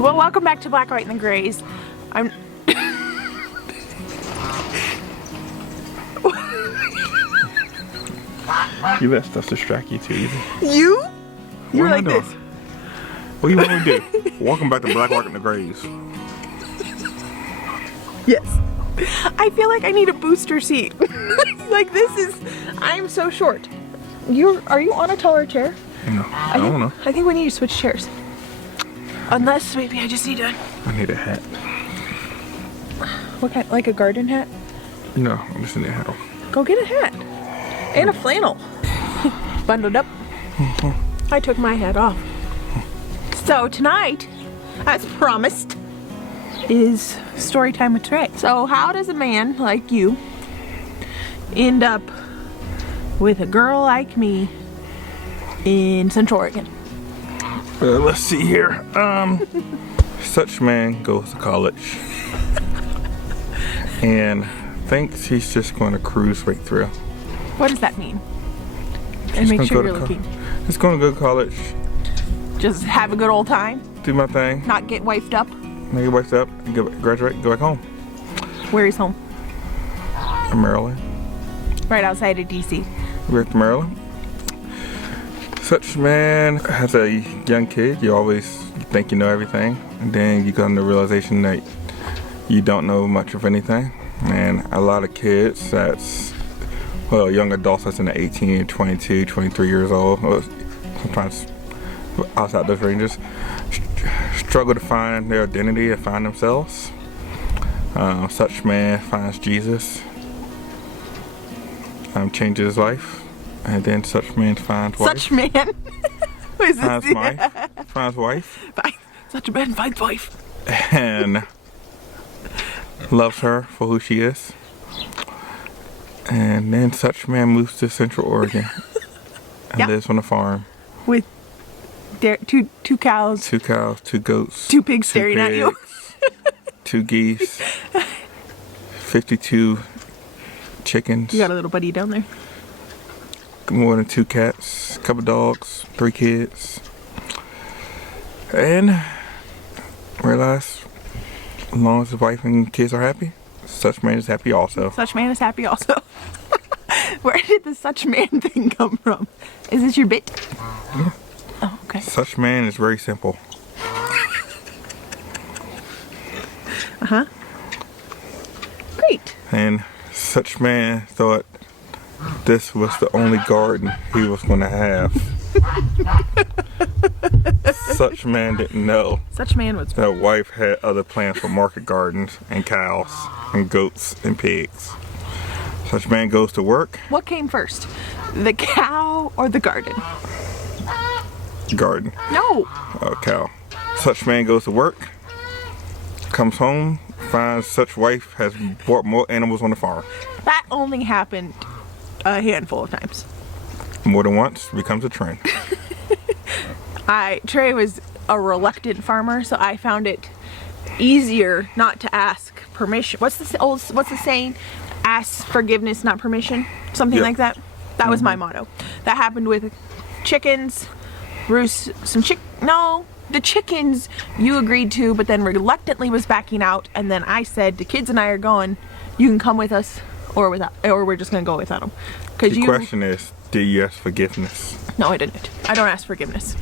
Well, welcome back to Black, White, and the Grays. I'm... You let stuff distract you too easy. You? You're like this. What do you want me to do? Welcome back to Black, White, and the Grays. Yes. I feel like I need a booster seat. Like this is... I'm so short. Are you on a taller chair? No, I don't know. I think we need to switch chairs. Unless maybe I just need a... I need a hat. What kind? Like a garden hat? No, I just need a hat. Go get a hat. And a flannel. Bundled up. I took my hat off. So tonight, as promised, is story time with Trey. So how does a man like you end up with a girl like me in Central Oregon? Let's see here. Such man goes to college and thinks he's just going to cruise right through. What does that mean? And make sure you're looking. He's going to go to college. Just have a good old time? Do my thing. Not get wifed up? Not get wifed up, graduate, and go back home. Where is home? In Maryland. Right outside of DC. We're to Maryland. Such man has a young kid. You always think you know everything, and then you come to the realization that you don't know much of anything. And a lot of kids that's, well, young adults that's in the 18, 22, 23 years old, or sometimes outside those ranges, struggle to find their identity and find themselves. Such man finds Jesus, changes his life. And then such man finds wife. Such man? Finds wife. Finds wife. Such a man finds wife. And loves her for who she is. And then such man moves to Central Oregon and lives on a farm. With two cows. 2 cows, 2 goats. 2 pigs staring at you. 2 geese. 52 chickens. You got a little buddy down there. More than 2 cats, a couple dogs, 3 kids, and realize as long as his wife and kids are happy, such man is happy also. Such man is happy also. Where did the such man thing come from? Is this your bit? Yeah. Oh, okay. Such man is very simple. Uh-huh. Great. And such man thought this was the only garden he was going to have. Such man didn't know Such man was... that wife had other plans for market gardens and cows and goats and pigs. Such man goes to work. What came first? The cow or the garden? Garden. No. Cow. Such man goes to work, comes home, finds such wife has brought more animals on the farm. That only happened a handful of times. More than once, becomes a trend. Trey was a reluctant farmer, so I found it easier not to ask permission. What's the saying? Ask forgiveness, not permission. Something like that. That was my motto. That happened with chickens, the chickens you agreed to, but then reluctantly was backing out, and then I said, the kids and I are going, you can come with us, or we're just gonna go without them. The question is, do you ask forgiveness? No, I didn't. I don't ask forgiveness.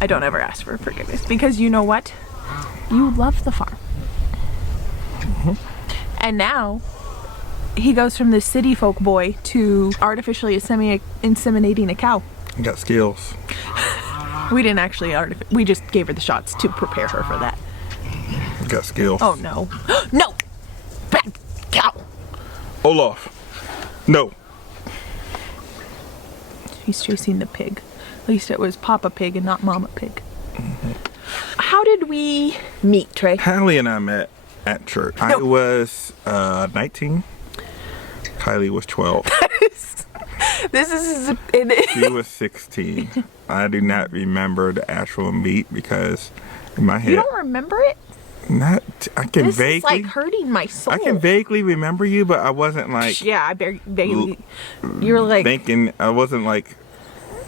I don't ever ask for forgiveness, because you know what? You love the farm. And now he goes from this city folk boy to artificially inseminating a cow. You got skills. We didn't actually we just gave her the shots to prepare her for that. You got skills. Oh no. No! Bad cow! Olaf. No. He's chasing the pig. At least it was Papa Pig and not Mama Pig. How did we meet, Trey? Hallie and I met at church. I was 19. Kylie was 12. She was 16. I do not remember the actual meet because in my head. You don't remember it? I can this vaguely. Is like hurting my soul. I can vaguely remember you, but I wasn't like. Yeah, I vaguely. You're like thinking. I wasn't like.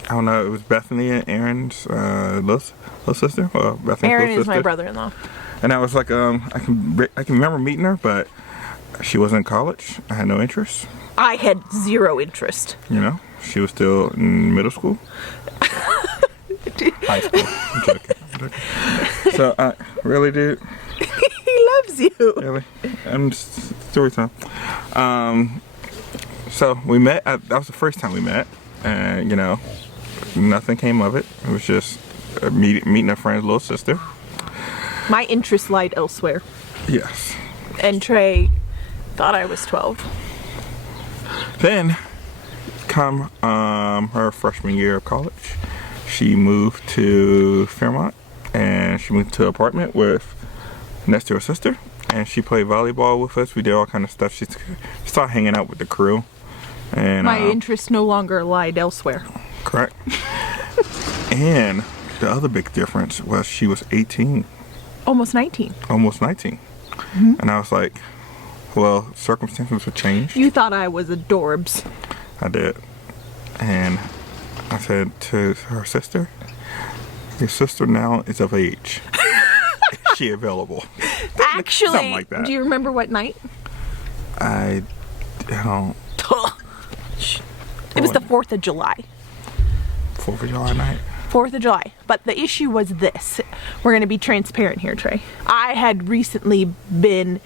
I don't know. It was Bethany and Aaron's little sister. Well, Bethany's Aaron little is sister. my brother-in-law. And I was like, I can remember meeting her, but she was in college. I had no interest. I had zero interest. You know, she was still in middle school. High school. I'm joking. So, really, dude? He loves you. Really? I'm just story time. So we met. That was the first time we met, and you know, nothing came of it. It was just meeting a friend's little sister. My interest lied elsewhere. Yes. And Trey thought I was 12. Then, come her freshman year of college, she moved to Fairmont, and she moved to an apartment next to her sister, and she played volleyball with us. We did all kind of stuff. She started hanging out with the crew, and My interest no longer lied elsewhere. correct. And the other big difference was she was 18, Almost 19. almost 19, and I was like, well, circumstances would change. You thought I was adorbs. I did. And I said to her sister, your sister now is of age. Is she available? Actually, Something like that. do you remember what night? I don't. It was the 4th of July. 4th of July night? 4th of July. But the issue was this. We're going to be transparent here, Trey. I had recently been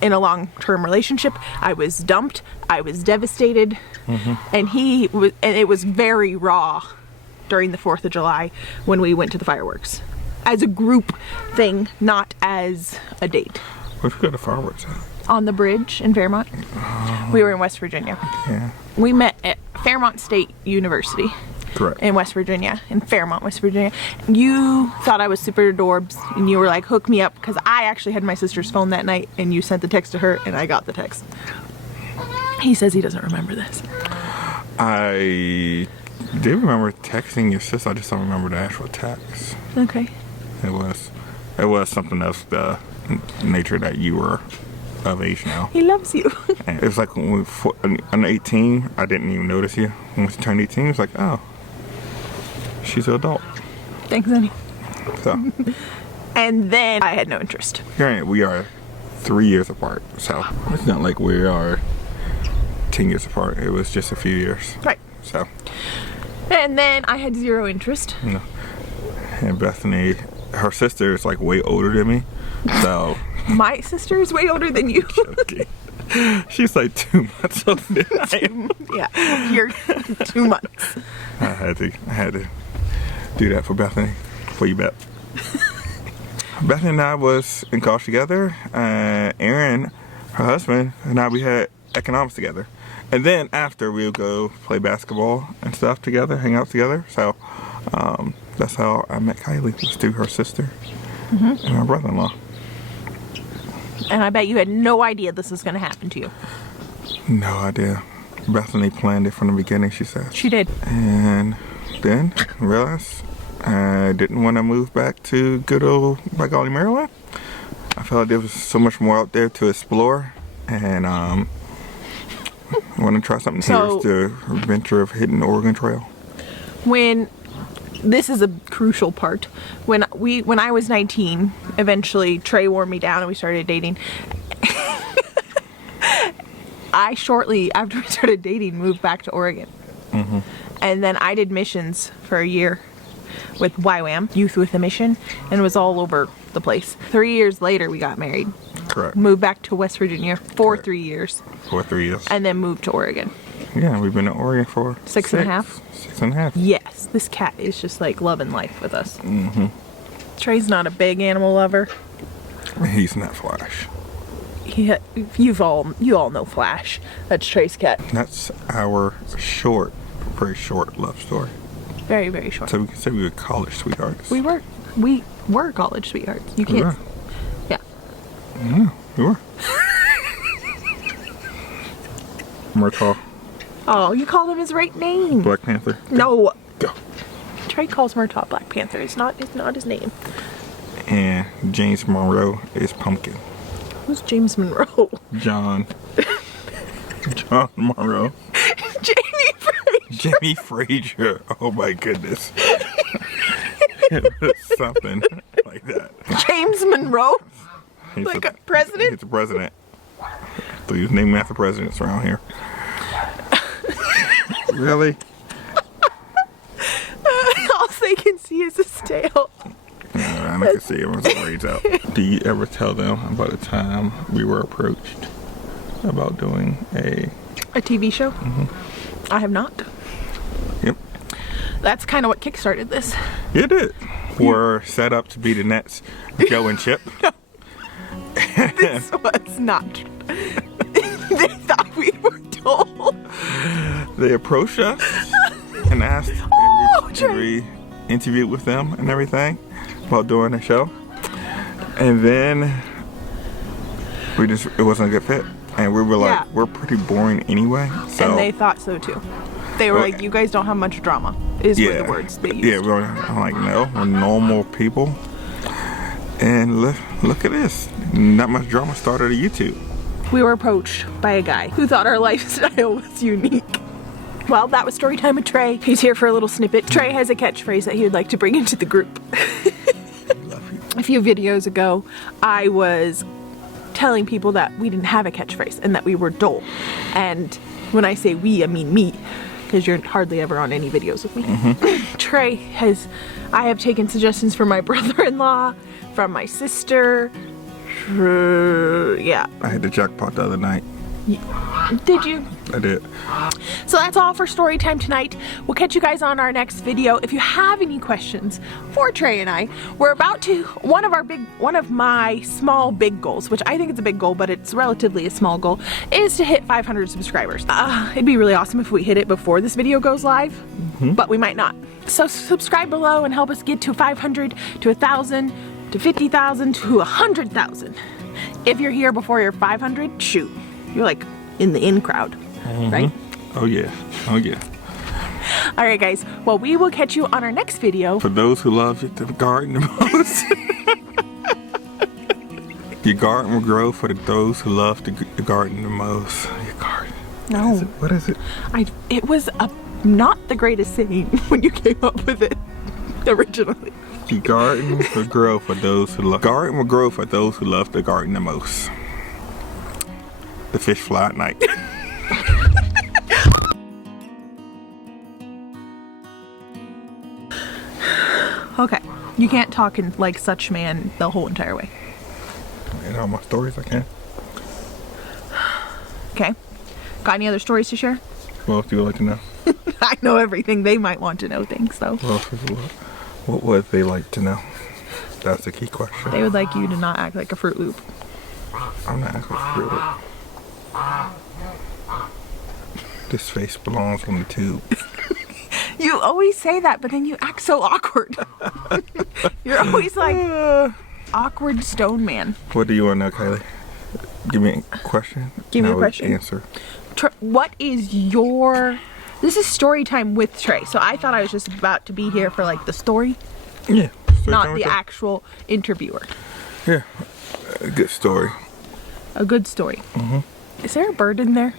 in a long-term relationship. I was dumped. I was devastated. And it was very raw during the 4th of July when we went to the fireworks. As a group thing, not as a date. Where'd you go to fireworks at? On the bridge in Fairmont. We were in West Virginia. Yeah. We met at Fairmont State University. Correct. In West Virginia, in Fairmont, West Virginia. You thought I was super adorbs, and you were like, hook me up, because I actually had my sister's phone that night, and you sent the text to her, and I got the text. He says he doesn't remember this. I did remember texting your sister. I just don't remember the actual text. Okay. It was something else, the nature that you were of age now. He loves you. And it was like when we were on 18, I didn't even notice you. When we turned 18, it was like, oh, she's an adult. Thanks, honey. So And then I had no interest. here we are 3 years apart. So it's not like we are 10 years apart. It was just a few years. Right. So, And then I had zero interest. you know, and Bethany, her sister is like way older than me. So, My sister is way older than you. okay. She's like 2 months older than I am. Yeah, you're 2 months. I had to do that for Bethany, for you bet. Bethany and I was in college together. Aaron, her husband, and I, we had economics together. And then after, we would go play basketball and stuff together, hang out together. So that's how I met Kylie, was through her sister and my brother-in-law. And I bet you had no idea this was going to happen to you. No idea. Bethany planned it from the beginning, she said. She did. And then realized I didn't want to move back to good old By Golly, Maryland. I felt like there was so much more out there to explore, and I want to try something here. It's the adventure of hitting the Oregon Trail. This is a crucial part. When I was 19, eventually Trey wore me down and we started dating. I shortly after we started dating moved back to Oregon. And then I did missions for a year with YWAM, Youth with a Mission, and was all over the place. 3 years later, we got married. Correct. Moved back to West Virginia for Correct. 3 years. For 3 years. And then moved to Oregon. Yeah, we've been in Oregon for Six and a half? 6.5. Yes, this cat is just like loving life with us. Trey's not a big animal lover. He's not Flash. You all know Flash. That's Trey's cat. That's our very short love story. Very, very short. So we can say we were college sweethearts. We were college sweethearts. You We can't. were. Yeah. Yeah, we were. Murtaugh, Oh, you called him his right name. Black Panther. No. Go. Trey calls Murtaugh Black Panther. It's not his name. And James Monroe is Pumpkin. Who's James Monroe? John Monroe. Jamie Fraser. Jimmy Frazier. Oh my goodness. Something like that. James Monroe? He's Like a president? He's a president. So he was named after presidents around here. Really? All they can see is his tail. I can see him as it braids out. Do you ever tell them about the time we were approached about doing a TV show? Mm-hmm. I have not. Yep. That's kind of what kickstarted this. You did. We're set up to be the next Joe and Chip. This was not. They thought we were told. They approached us and asked, and we interviewed with them and everything about doing the show. And then it wasn't a good fit. And we were like, we're pretty boring anyway. So. And they thought so too. They were like, you guys don't have much drama, were the words they used. Yeah, I'm like, no, we're normal people. And look at this. Not much drama started at YouTube. We were approached by a guy who thought our lifestyle was unique. Well, that was story time with Trey. He's here for a little snippet. Trey has a catchphrase that he would like to bring into the group. A few videos ago, I was telling people that we didn't have a catchphrase and that we were dull. And when I say we, I mean me, because you're hardly ever on any videos with me. Mm-hmm. I have taken suggestions from my brother-in-law, from my sister. Yeah. I had the jackpot the other night. Did you? I did. So that's all for story time tonight. We'll catch you guys on our next video. If you have any questions for Trey and I, we're about to, one of my small big goals, which I think it's a big goal, but it's relatively a small goal, is to hit 500 subscribers. It'd be really awesome if we hit it before this video goes live, but we might not. So subscribe below and help us get to 500, to 1,000, to 50,000, to 100,000. If you're here before you're 500, shoot. You're like in the in crowd, right? Oh yeah, oh yeah. All right, guys. Well, we will catch you on our next video. For those who love the garden the most, your garden will grow for those who love the garden the most. Your garden. No. What is it? It was not the greatest saying when you came up with it originally. The garden will grow for those who love. Garden will grow for those who love the garden the most. The fish fly at night. Okay, you can't talk in like such man the whole entire way. In all my stories I can. Okay, got any other stories to share? What else do you like to know? I know everything. They might want to know things though. What would they like to know? That's the key question. They would like you to not act like a Fruit Loop. I'm not acting like a Fruit Loop. This face belongs on the tube. You always say that, but then you act so awkward. You're always like awkward stone man. What do you want to know, Kylie? Give me a question. Give me a question. Answer. What is your... This is story time with Trey, so I thought I was just about to be here for like the story. Yeah. Not the actual interviewer. Yeah. A good story. A good story. Is there a bird in there?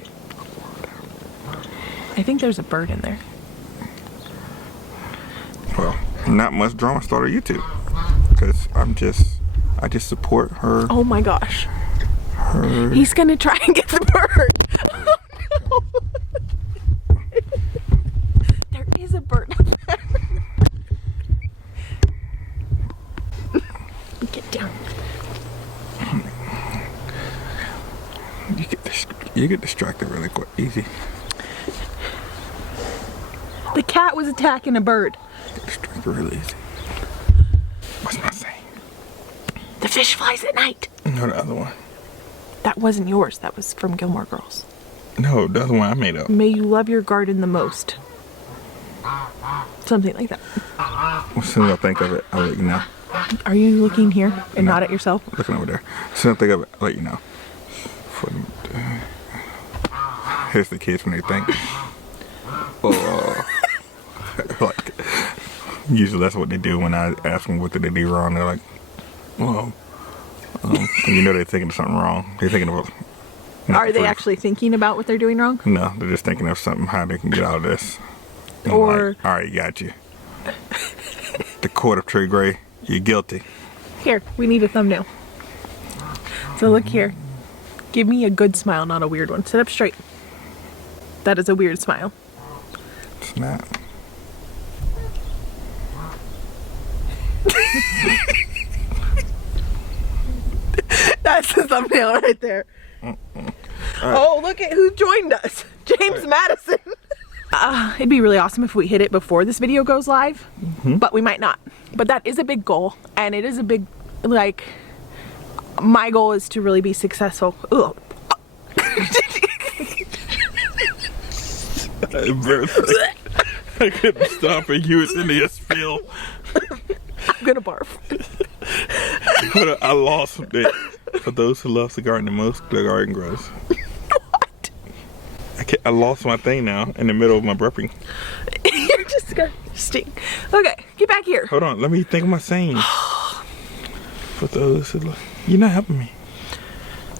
I think there's a bird in there. Well, not much drama started YouTube, because I just support her. Oh my gosh. He's gonna try and get the bird. Oh, no. There is a bird up there. Get down. You get distracted really quick, easy. The cat was attacking a bird. Get distracted really easy. What's my saying? The fish flies at night. No, the other one. That wasn't yours. That was from Gilmore Girls. No, the other one I made up. May you love your garden the most. Something like that. As soon as I think of it, I'll let you know. Are you looking here and not at yourself? Looking over there. As soon as I think of it, I'll let you know. Here's the kids when they think. Like, usually that's what they do when I ask them what did they do wrong. They're like, well, and you know they're thinking of something wrong. They're thinking about. Are they actually thinking about what they're doing wrong? No, they're just thinking of something, how they can get out of this. Or all right, got you. The court of Trey Gray, you're guilty. here, we need a thumbnail. So look here. Give me a good smile, not a weird one. Sit up straight. That is a weird smile. It's not. That's the thumbnail right there. Oh, look at who joined us. James Madison. It'd be really awesome if we hit it before this video goes live, but we might not. But that is a big goal, and it is a big, like, my goal is to really be successful. Ugh. I couldn't stop it. You was in the spill. I'm gonna barf. I lost it. For those who love the garden the most, the garden grows. What? I lost my thing now in the middle of my burping. You're disgusting. Okay, get back here. Hold on, let me think of my saying. For those who love, you're not helping me.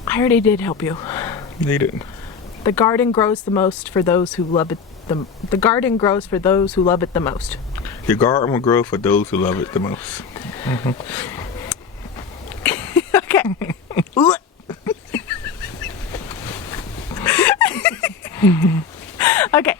I already did help you. They didn't. The garden grows the most for those who love it. The garden grows for those who love it the most. Your garden will grow for those who love it the most. Okay. Okay.